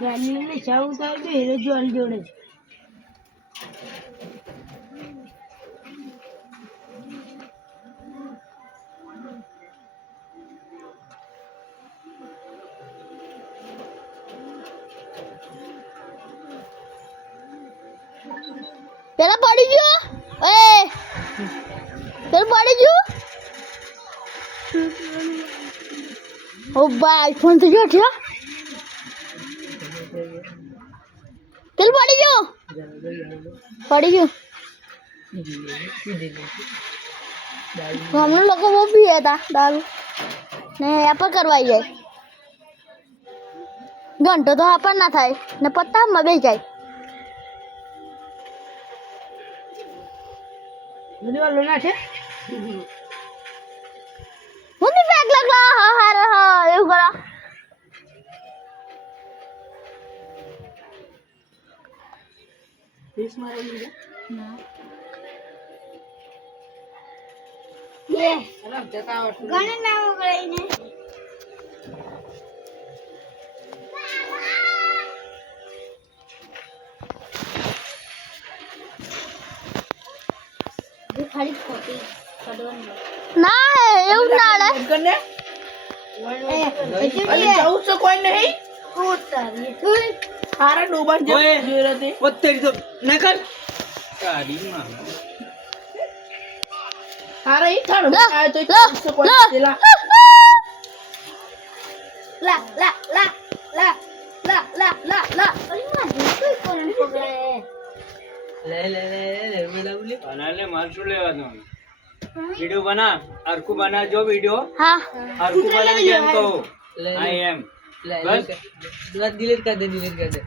ગાડી ને જાવું તો બે જોડ જોડે પેલા પડી ગયો એ પેલા પડી ગયો ઓ ભાઈ ફોન તો જો થયો પેલા પડી ગયો હમણાં લોકો બહુ પીએ હતા દારૂ ને એપર કરવાઈ જાય ઘંટો તો આપણ ના થાય ને પત્તામાં બે જાય બધી વાર લોના છે હું ની બેગ લગલા હા એવું કરા પીસ મારે ના એ રમ જતા આવતું ગણે નામ ગળાઈને ખાલી ખોટી કડવાનું ના એવું ના લે કરને અરે જાઉં તો કોઈ નહીં ઉતારી તું આરે ડૂબન જો જોઈ રહી પત્તરી તો નકર કાઢી માં આરે ઈ થાળ લા, આય તો લા, તો કોઈ લા. દેલા લા અરે માં જોઈ કોણ પકડે લે મેલા બોલી બના લે માર શું લેવાનું वीडियो बना अर्कु बना जो वीडियो હા अर्कु बना जेम को आई एम बस डिलीट कर दे